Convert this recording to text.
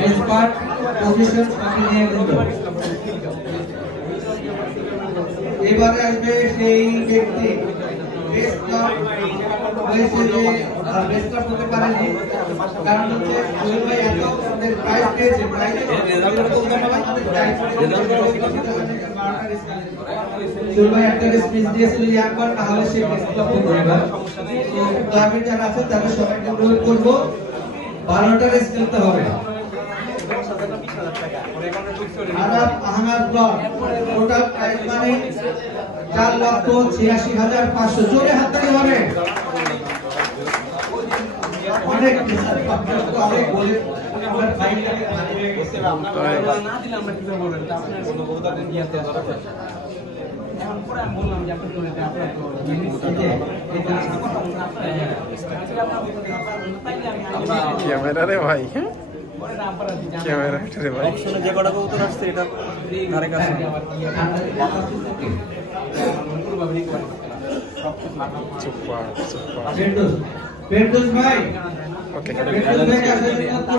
expert position বাকি নিয়ে বলতো এবারে আসবে সেই ব্যক্তি বেস্ট কাপ হয়েছে যে বেস্ট কাপ হতে পারেনি কারণ হচ্ছে ওই ভাই এত আমাদের প্রাইজ পেয়েছে প্রাইজে রেজাল্ট করে তো রেজাল্ট করে ভাই একটা স্পিচ দিয়েছিল একবার তাহলে সে বেস্ট কাপ হতে পারবে তো ক্লাবের যারা আছে তাদের সবাইকে অনুরোধ করব 12টা রেস খেলতে হবে আদাব Ahmad block total prize money 4,86,500 জোরে হাততালি হবে অনেক অনেক বলে আমরা ফাইনালে ভালো হয়ে গেছে আমরা না দিলে আমরা কি বলবেন আপনার কোনো বলতা দেন ইয়াতে দরকার এখন পরে আমি বললাম যে আপনি করে দেন আপনার তো এটা ক্যামেরা রে ভাই ক্যামেরা রে ভাই অপশনে যে কটা কবুতর আসছে এটা ধারে কাছে সুপার সুপার ফেরদৌস ভাই ওকে ফেরদৌস ভাই